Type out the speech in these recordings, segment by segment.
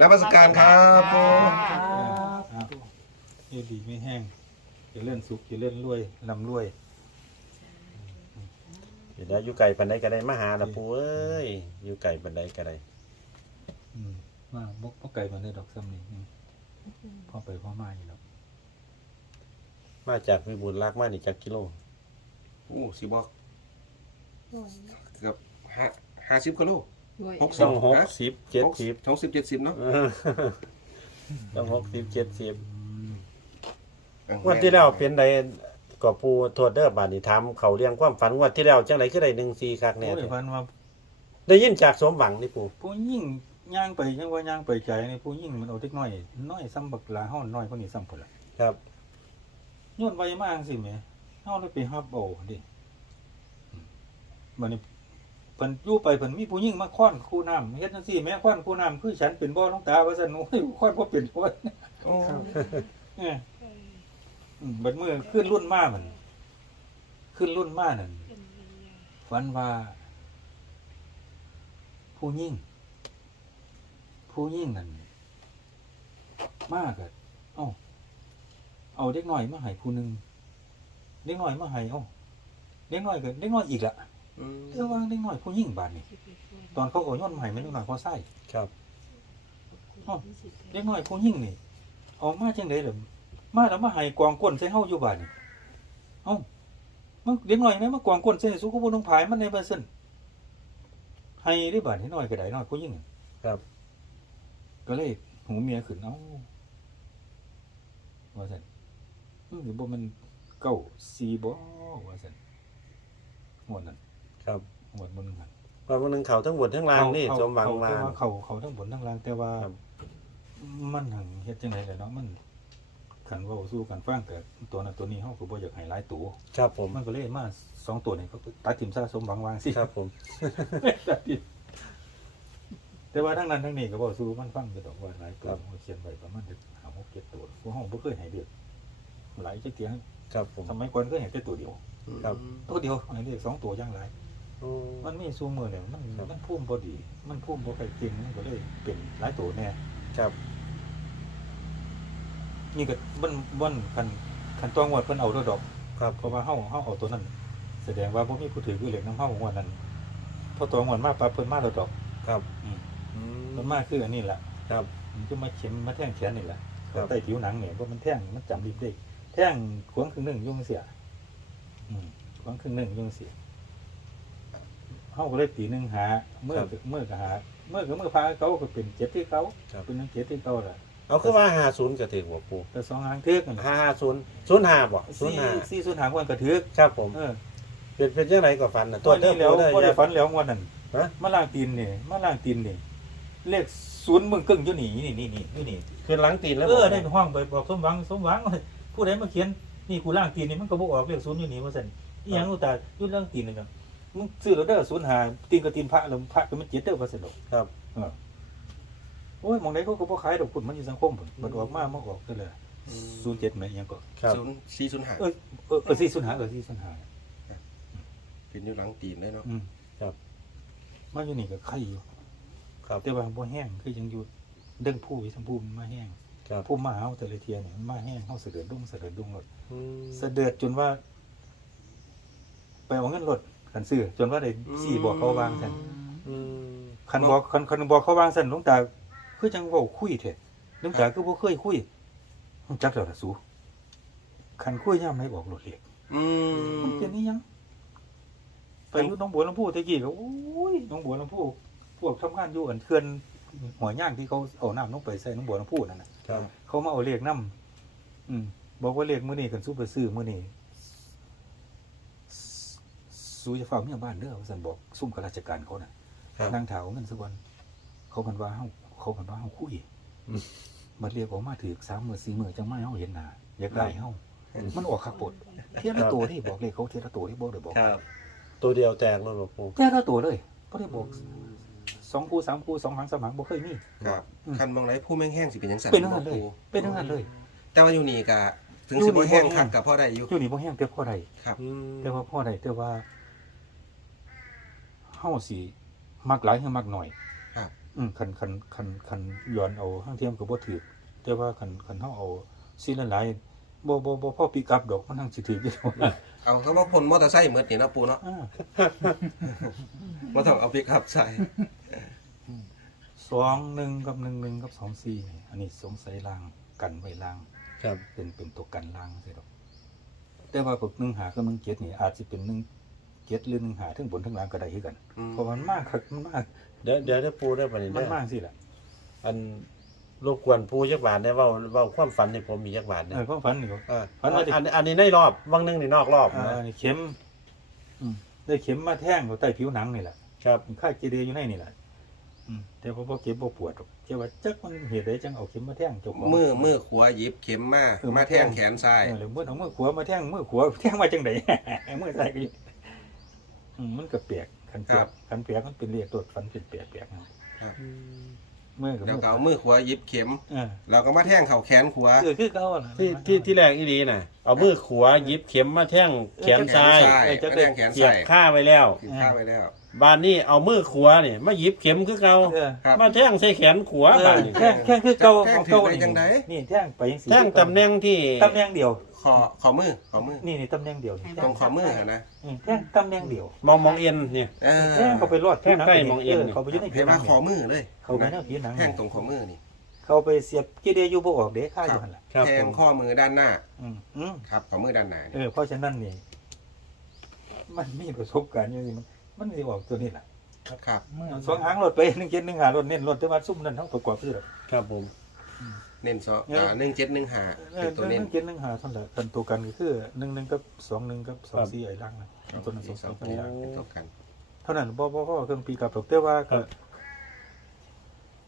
นมัสการครับปูครับเอดีไม่แห้งจะเล่นสุกจะเล่นรวยลำรวยเดี๋ยวอยู่ไก่ปันใดก็ได้มาหาละปูเอ้ยอยู่ไก่ปันใดก็ได้อืมมาบกบกไก่มาได้ดอกซ้ำนี่อืมพ่อไปพ่อมาอยู่แล้วมาจากวิบูลย์รักมานี่จากกิโลโอ้สิบอกเกือบห้าห้าสิบกิโล หกต้องหกสิบเจ็ดสิบสองสิบเจ็ดสิบเนาะเออต้องหกสิบเจ็ดสิบอืมงวันที่แล้วเป็นใดก็ปูโทษเด้อบาดนี้ถามเขาเรียงความฝันงวันที่แล้วจังไดคือได้หนึ่งสี่คักแน่โอ้ยพันว่าได้ยินจากสมหวังนี่ปูผู้ยิ่งย่างไปยังว่าย่างไปใจนี่ผู้ยิ่งมันเอาเล็กน้อยน้อยซ้ำบักหลาเฮาน้อยกว่านี้ซ้ำพุ่นละครับย้อนไวมากสิแหม่เฮาเลยไปฮับเอาดิอืมบัดนี้เพิ่นอยู่ไปเพิ่นมีผู้หญิงมาค้อนคู่น้ำเฮ็ดจังซี่แม่ค้อนคู่น้ำคือฉันเป็นบ่หลงตาว่าซั่นโอ้ยค้อนบ่เป็นโอ้ยโอ้เอออืมบัดมือขึ้นรุ่นมาเหมันขึ้นรุ่นมานั่นฝันว่า ผู้ยิ่งผู้ยิ่งนั่นมากอะเอ้าเอาเด็กน้อยมาให้ผู้หนึ่งเด็กน้อยมาให้เอ้าเด็กน้อยก็เด็กน้อยอีกละ เออว่าเด็กน้อยผู้ยิ่งบาดนี่ตอนเขาเอาย้อนมาให้มันเด็กน้อยเขาใส่ครับเด็กน้อยผู้ยิ่งนี่เอามาจังได๋ล่ะมาแล้วมาให้กองก้นใส่เฮาอยู่บาดนี่เอ้ามันเด็กน้อยไหนมากองก้นใส่สุขบ่ต้องผายมันในบัดซั่นให้ได้บาดนี้น้อยก็ได้น้อยผู้ยิ่งครับ ก็เลยหูเมียขึ้นเอ้าว่าซั่นอือหรือบ่มันเก้าสี่บ่ว่าซั่นหมดนั่น ครับหมดมันหันว่าวันหนึงเขาทั้งบนทั้งล่างนี่เขสมหวังเขมาแต่ว่าเขาเขาทั้งบนทั้งล่างแต่ว่า ครับ มันหังเฮ็ดจังได๋ล่ะเนาะมันขันเว้าสู้กันฟังแต่ตัวนั้นตัวนี้เฮาก็บ่อยากให้หลายตัวครับผม มันก็เลยมาสองตัวนี่ก็ตัดทิมซะสมหวังวางสิ ครับผมตัดทิ่มแต่ว่าทั้งนั้นทั้งนี้ก็บ่สู้มันฟังอยู่ดอกว่าหลายตัวมันเขียนไว้ประมาณหาหกเจ็ดตัวพวกเฮาบ่เคยให้เดือดหลายจักเที่ยครับผม สมัยก่อนเคยให้แต่ตัวเดียว ครับ ตัวเดียวให้เรียกสองตัวอย่างหลายโอ้ มันมีซูมือเนี่ยมันครับ มันพุ่มบอดี มันพุ่มบอใครจริงมันก็เลยเป็นหลายตัวแน่ครับนี่ก็มันมันคันคันตัวงวดเพิ่นเอาด้วยดอกครับเพราะว่าเฮาเฮาเอาตัวนั้น แสดงว่าบ่มีผู้ถือคือเหล็กน้ำเฮางวดนั้นพอตัวงวดมาปั๊บเพิ่นมาแล้วดอกครับอืมอืมเพิ่นมาคืออันนี้แหละครับ มันจะมาเข็มมาแท่งแขนนี่แหละครับ ใต้ผิวหนังเนี่ยว่ามันแท่งมันจำริบได้แท่งขวางครึ่งหนึงยุ่งเสียอืมขวางครึ่งหนึงยุ่งเสีย เฮาก็เลยตีหนึงหาเมื่อเมื่อก็หา เมื่อก็เมื่อพาเขาก็เป็นเจ็ดที่เขาครับ เป็นนังเจ็ดที่เขาล่ะเอาคือว่าห้าศูนย์ก็ถือหัวปูแต่สองหางเทือกนั่นห้าห้าศูนย์ศูนย์ห้าบ่ศูนสี่ย์ห้าสี่ศูนย์หางวันกระเทือกครับผมเออเป็นเป็นยังไงก็ฟันน่ะตัตัววนี้เดิมแล้วเลยก็ได้อย่าฝันแล้วงวันนั้นฮะมาล่างตีนนี่มาล่างตีนนี่เลขศูนย์มึงกึ่งอยู่นี่นี่นี่นี่นี่นี่คือหลังตีนแล้วเออบ่ได้ห้องไปบอกสมหวังสมหวังผู้ใดมาเขียนนี่กูล่างตีนนี่มันก็บอกออกเลขศูนย์อยู่นี่ว่าซั่นอีหยังกูตาอยู่ล่างตีนนี่จัง มึงซื้อแล้วเด้อศูนย์หาตีนกับตีนพระแล้วพระก็มันเจ็ดเด้อว่าซั่นดอกครับเออโอ้ยหมองใดเขาก็บ่ขายดอกพุ่นมันอยู่สังคมพุ่นมันออกมามันออกกันเลย07แม่นอิหยังก็ครับศูนย์สี่ศูนย์ห้าเออเออเออสี่ศูนย์หาเออสี่ศูนย์หาเป็นอยู่หลังตีนเลยเนาะอืมครับมาอยู่นี่ก็ไข่อยู่ครับแต่ว่าบ่แห้งคือยังอยู่เด้งผู้วิสัมภูมิมาแห้งครับผู้มาหาแต่ละเทียเนี่ยมันมาแห้งเฮาเสด็จดุ้งเสด็จดุ้งรถอืมเสด็จจนว่า ไปเอาเงินรถ คันซื้อจนว่าได้สี่บอกเขาวางซั่นอืมคันบอกคันคันบอกเขาวางซั่นหลวงตาคือจังเว้าคุยแท้หลวงตาคือบ่เคยคุยจักแล้วล่ะสูคันคุยยามไหนบอกรถเรียกอืมันมเป็นนี่ยังไปรู้น้องบัวลำพูตะกี้ก็โอ้ยน้องบัวลำพูพวกทำงานอยู่อันเทือนหัวย่างที่เขาเอาน้ำลงไปใส่น้องบัวลำพูนั่นน่ะครับ เขามาเอาเลขน้ำอืมบอกว่าเลขมื้อนี้กันสู้ไปซื้อมื้อนี้ สู้จะฝากเมียบ้านเด้อว่าซั่นบอกซุ่มข้าราชการเขาน่ะครับ นางถาวเงินสักวันเขาพันว่าเฮาเขาพันว่าเฮาคุยอืมมันเรียกออกมาถือ3มื้อ4มื้อจังมาเฮาเห็นหน้าอยากได้เฮาอืมมันออกคักปดเทียละตัวที่บอกเลขเขาเทียละตัวที่บอกเลยบอก ครับ ตัวเดียวแตกแล้วหลวงปู่เทียละตัวเลยบ่ได้บอกสองคู่สามคู่สองหางสามหางบ่เคยมี ครับอืมคันมองไรผู้แม่งแห้งสิเป็นยังสั่นเป็นทั้งนั้นเลยปูเป็นทั้งนั้นเลย แต่ว่าอยู่นี่ก็ถึงอยู่สินี่บ่แห้งบ่แห้งคักกับพ่อได้อยู่อยู่นี่บ่แห้งแต่พ่อใดครับอืมแต่ว่าพ่อใดแต่ว่า เฮาสิมักหลายหรือมักน้อยครับ อืมคันคันคันคันย้อนเอาห้างเทียมก็บ่ถือแต่ว่าคันคันเฮาเอาซีละหลายบ่บ่บ่พอปิกอัพดอกมันทั้งสิถืออยู่เอาคำว่าพ่นมอเตอร์ไซค์เหมือนนี่เนาะปูเนาะอ่าบ่ต้องเอาปิกอัพใส่สองหนึ่งกับหนึ่งหนึ่งกับสองสี่นี่อันนี้สงสัยลางกันไว้ลาง ครับ เป็นเป็นตัวกันลางใช่ดอกแต่ว่าพวกหนึ่งหากับหนึ่งเจ็ดนี่อาจจะเป็นหนึ่ง เจ็ดหรือหนึ่งหาทั้งบนทั้งล่างก็ได้คือกันอืมเพราะมันมากครับมันมากเดี๋ยวเดี๋ยวได้ปูได้ปะนี่มันเด้อมากสิแหละอันรบกวนปูจักบาทได้เว้าเว้าความฝันให้ผมมีจักบาทเอเนี่ยอความฝันนี่ก็อ่าฝันว่าดิอันอันนี้ในรอบวังหนึงนี่นอกรอบอ่านะนี่เข็มอืมได้เข็มมาแท่งอยู่ใต้ผิวหนังนี่แหละครับค่าเกเรอยู่ในนี่แหละอืมแต่พอพอเก็บบ่ปวดหรอกเจ้าว่าจักมันเหตุใดจังเอาเข็มมาแท่งเจ้าของ มือมือขวาหยิบเข็มมาเออ มาแท่งแขนซ้าย เออหรือมือเอามือขวามาแท่งมือขวาแท่งมาจังได มือซ้ายก็อยู่ อืมมันก็เปียกคันเปียกคันเปียกมันเป็นเรียกตัวฟันเป็นเปียกเปียกนะมือกับแล้วมือก็เอามือขวาหยิบเข็มเออเราก็มาแท่งเข่าแขนขวาเออคือเก่าล่ะที่ที่ที่แรกอีหลีน่ะ เอามือขวาหยิบเข็มมาแท่งแขนซ้ายเออแท่งแขนเสียบซ้ายค่าไว้แล้วกินข้าวไปแล้วบ้านนี้เอามือขวานี่มาหยิบเข็มคือเก่าเออครับ มาแท่งใส่แขนขวาเอบ้าอนนี้แท่งแท่งคือเก่าแท่งเก่าถือได้จังใดนี่แท่งไปจังซี่แท่งตำแหน่งที่ตำแหน่งเดียว ขอขอมือขอมือนี่นี่ตำแหน่งเดียวนี่ตรงขอมืออะนะอืมแท่งตำแหน่งเดียวมองมองเอ็นเนี่ย เออแท่งเขาไปรอดผิวหนังแท่งใกล้มองเอ็น เขาไปอยืดในผิเห็วนหนัว่างขอมือเลยเขาไปในผิวหนังแท่งตรงขอมือนี่เขาไปเสียบเกเรอยู่บ่ออกเด้ค่าอยู่หั่นล่ะครับแทผงมข้อมือด้านหน้าอืมอืม ครับขอมือด้านหน้าเอเนี่ยอเพราะฉะนั้นนี่มันมีประสบการณ์อยู่นี่มันมันสิออกตัวนี้ล่ะครับ สองหางรถไปหนึ่งเจ็ดหนึ่งหารถเน้นรถแต่ว่าซุ่มนั้นเฮาประกอบคือดอกครับผม เน้นซอเอออ่อ่าหนึ่งเจ็ดหนึ่งห้าเอเป็อนตัวหเน้นนึ่งเจ็ดหนึ่งหาเท่านั้นกันตัวกันก็คือหนึ่งหนึ่งกับสองหนึ่งกับสองสี่ไอ้ล่างนะตัวนั้นสองสสอองงตัวสี่นี้ล่างเป็นตัวกัน เท่านั้นบ่บ่บ่เครื่องปีกับดอกแต่ว่าครัก็บ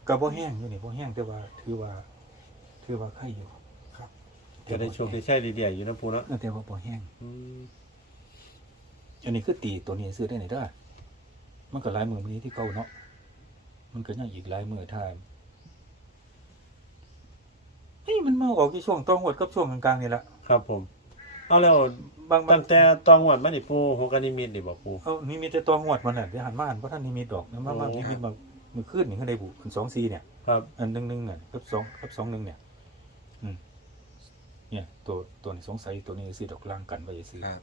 ก็บ่แห้งอยู่นี่บ่แห้งแต่ว่าถือว่า ถือว่าไข่อยู่ครับจะได้โชคได้ใช่ดีเดียอยู่นะปูเนาะเออแต่ว่าบ่แห้งอืมอันนี้คือตีตัวนี้ซื้อได้ไหนเด้อมันก็หลายมือมันนี้ที่เก่าเนาะมันก็ยังอีกหลายมือท่า เฮ้ยมันมาออกที่ช่วงต้องหวดกับช่วงกลางๆนี่ละครับผม เอาแล้วบางบาตั้งงแต่ตองวัดมานี่ปูหกกนิมิตนี่บอกปู เอานี่มีแต่ตัวหวดมันน่ะที่หันมาหันเพราะท่านนี่มีดอกนะมามาโอ้นี่มีบางมือขึ้นนี่ขึ้นได้บุอันสองสี่เนี่ย ครับ อันหนึ่งหนึ่งเนี่ยกับสองกับสองหนึ่งเนี่ย อืม เนี่ย ตัวตัวนี้สงสัยตัวนี้สิดอกล่างกันไว้ซื้อครับ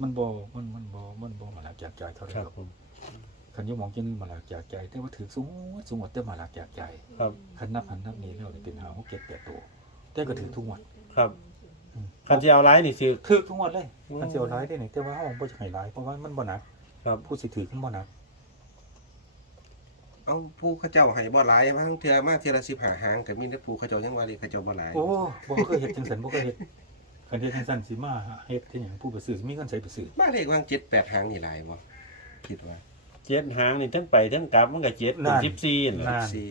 มันบ่มันมันบ่มันบ่มาหลักจากใจเท่าไหร่ครับหรอกผม คันอยุ่มองจะนึงมาหลักจากใจแต่ว่าถือสูงสูงหมดแต่มาหลักจากใจครับ คันนับหันนับนี้แล้วนี่เป็นหาหกเจ็ดแปดตัว แต่ก็ถือทุกงวันครับอืมคันที่เอาไลน์นี่สิถือทุกงวันเลยอืมคันเสียวร้ายได้หนึ่งแต่ว่าห้องบ่จะให้ร้ายเพราะว่ามันบ่หนักครับ ผู้สิถือขึ้นบ่หนักเอาผู้เขาเจ้าให้บ่หลายมาทั้งเทือมาเทือละสิบหาหางกับมีแต่ผู้เขาเจ้ายังว่าเลยเขาเจ้าบ่หลายโอ้บ่เคยเฮ็ดจังซั่นบ่เคยเฮ็ดคันเฮ็ดจังซั่นสิมาเฮ็ดที่หยังผู้ไปซื้อสิมีเงินใส่ไปซื้อมาเลขวางเจ็ดแปดหางนี่หลายบ่คิดว่า เจ็ดหางนี่ทั้งไปทั้งกลับมันก็เจ็ดเป็นสิบสี่นั่นแหละนั่นสี่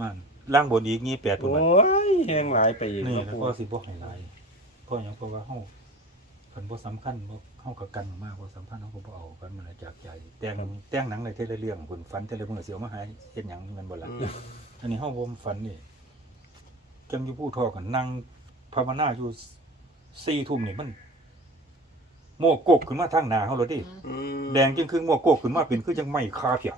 มันล่างบนอีกงี้แปดพุ่นโอ้บัดยแห้งหลายไปอีกนี่เนาะแล้วปูก็สิบ่ให้หลายเพราะหยังเพราะว่าเฮาคันบ่สำคัญบ่เฮาก็กันมากบ่สำคัญเฮาก็บ่เอากันมันจากใจแต่งแต่งหนังในเทละเรื่องพุ่นฝันแต่ละมื้อสิเอามาให้เฮ็ดหยังแม่นบ่ล่ะอืมอันนี้เฮาบ่ฝันนี่จังอยู่ผู้ทอกันนั่งภาวนาอยู่4ทุ่มนี่มัน โมกกกขึ้นมาทางหน้าเฮาเลยดิอืมแดงจึงคือโมกกกขึ้นมาเป็นคือจังไม้คาเพีย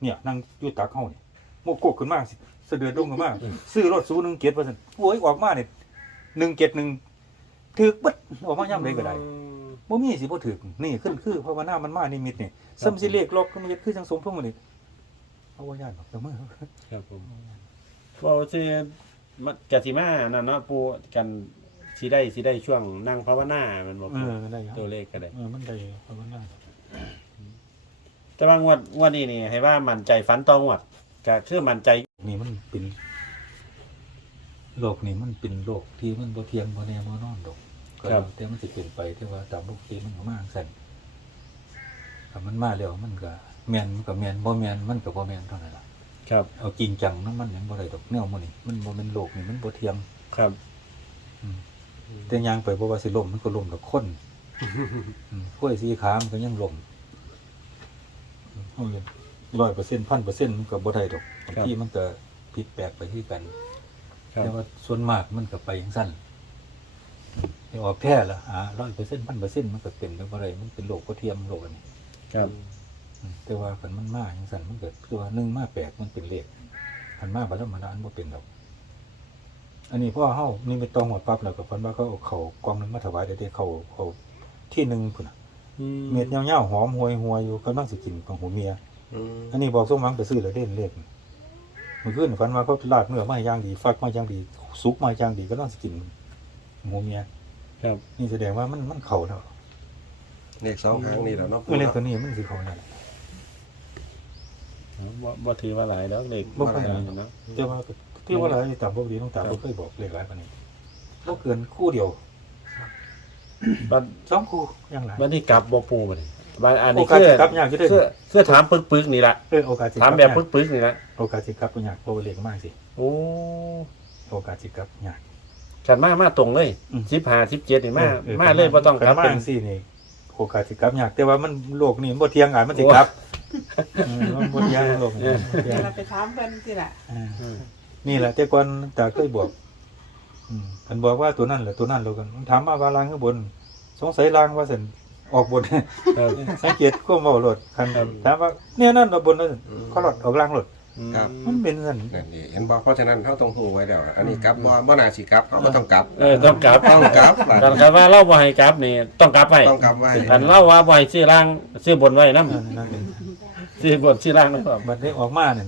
เนี่ยนั่งอยู่ตักเฮาเนี่ยโมกกขึ้นมาสิเสะเดือดลงขึ้นมาซื้อรถสูหนึ่งเกียรว่าซั่นโอ้ยออกมาเนี่ยหนึ่งเกียรหนึ่งถือเบัดออกมาย่ำเลยก็ได้ บ่มีสิบ่ถือนี่ขึ้นคือภาวนามันมานิมิตนี่ซ้ำสิเลขล็อกก็มันเฮ็ดคือจังสมพงษ์นี่เอาว่าย่านดอกแต่มื้อครับผมบอกสิมันกะสิมานั่นเนาะปูกัน สิได้สิได้ช่วงนั่งภาวนามันบอกเออได้ครับตัวเลขก็ได้ เออมันได้ภาวนาแต่ว่างวดงวดนี้นี่ให้ว่ามั่นใจฝันตองวดก็คือมั่นใจนี่มันเป็นโลกนี่มันเป็นโลกที่มันบ่เที่ยงบ่แน่บ่นอนดอกก็แล้วแต่มันสิเป็นไปแต่ว่าตามปกติมันก็มาจั่งซั่นถ้ามันมาแล้วมันก็แมนมันก็แมนบ่แมนมันก็บ่แมนเท่านั้นล่ะครับเอาจริงจังนำมันหยังบ่ได้ดอกแนวมื้อนี้มันบ่แม่นโลกนี่มันบ่เที่ยงครับ อืม แต่ยางไปบ่ว่าสิล่มมันก็ล่มดอกคนอืมกล้วยสีขามนก็ยังล่มอืมเฮาอยู่100% 1,000%มันก็บ่ได้ดอกบางทีมันก็ผิดแปลกไปคือกันครับแต่ว่าส่วนมากมันก็ไปจังซั่นที่ออกแท้ละหา100% 1,000%มันก็เป็นไปบ่ได้มันเป็นโลกบ่เทียมโลกอันนี้ครับอืมแต่ว่าคันมันมาจังซั่นมันเกิดคือว่าหนึ่งมาแปดมันเป็นเลขคันมาบัดแล้วมันอันบ่เป็นดอก อันนี้พ่อเฮานี่ไม่ต้องหมดปั๊บแล้วก็เพิ่นว่าเขาเอาเขากองหนึงมาถวายได้ๆเขาเขาที่หนึงพุ่นน่ะอืมเม็ดยาวๆหอมหวยๆอยู่กำลังสิกินของหูเมีย อืมอันนี้บอกสมหวังไปซื้อแล้วเด่นเลขเมื่อคืนฝันว่าเขาลาดเนื้อมาอย่างดีฟักมาอย่างดีซุปมาอย่างดีก็ต้องสกินหมูเมียครับนี่แสดงว่ามันมันเข่าแล้วเลขสองหางนี่แหล้วเนาะเมื่อเล่นตัวนี้มันสิเข่าเนี่ยบ่บ่ถือว่าหลายดอกเด็กบ่ค่อยหหลาลายยเนาะแต่ว่าก็ ที่ว่าอะไรตามปกติต้องตามบ่เคยบอกเลขหลายปานนี้บ่เกินคู่เดียวบัดสองคู่อย่างหลายบัดนี้กลับบ่ปูบัดนี้บัดอันโอนี้กาสคือสิกลับยากอยู่เด้คือคือถามปึกๆนี่ล่ะเออโอกาสสิกถาลัมบแบบยากปึกๆนี่ล่ะโอกาสสิกลับบ่ยากเพราะว่าเลขมากสิโอ้โอกาสสิกลับยากกันมามาตรงเลยอืม15 17นี่มาออมาเลยบ่ต้องกลับมาเป็นจังซี่นี่โอกาสสิกลับยากแต่ว่ามันโลกนี้มันบ่เที่ยงอะมันสิกลับเออมันบ่เที่ยงโลกนี้มันบ่เที่ยงเราไปถามเพิ่นสิล่ะอ่าอืม นี่แหละแต่ก่อนตาเคยบอกอืมเพิ่นบอกว่าตัวนั้นแหละตัวนั้นแล้วกันถามมาว่าลางข้างบน สงสัยลางว่าซั่นออกบนครับสังเกตความเว้ารถคันถามว่าเนี่ยนั่นเอาบนนั่นเขารถออกล่างรถครับมันเป็นซั่นนั่นนี่เห็นบ่เพราะฉะนั้นเขาต้องหูไว้แล้วอันนี้กลับบ่บ่น่าสิกลับเขาก็ต้องกลับเออต้องกลับต้องกลับกันครับว่าเราบ่ให้กลับนี่ต้องกลับไว้ต้องกลับไว้กันเล่าว่าบ่ให้ซื้อล่างซื้อบนไว้นำนั่นนั่นเป็นซื้อบนซื้อล่างนำครับบัดนี้ออกมาเนี่ย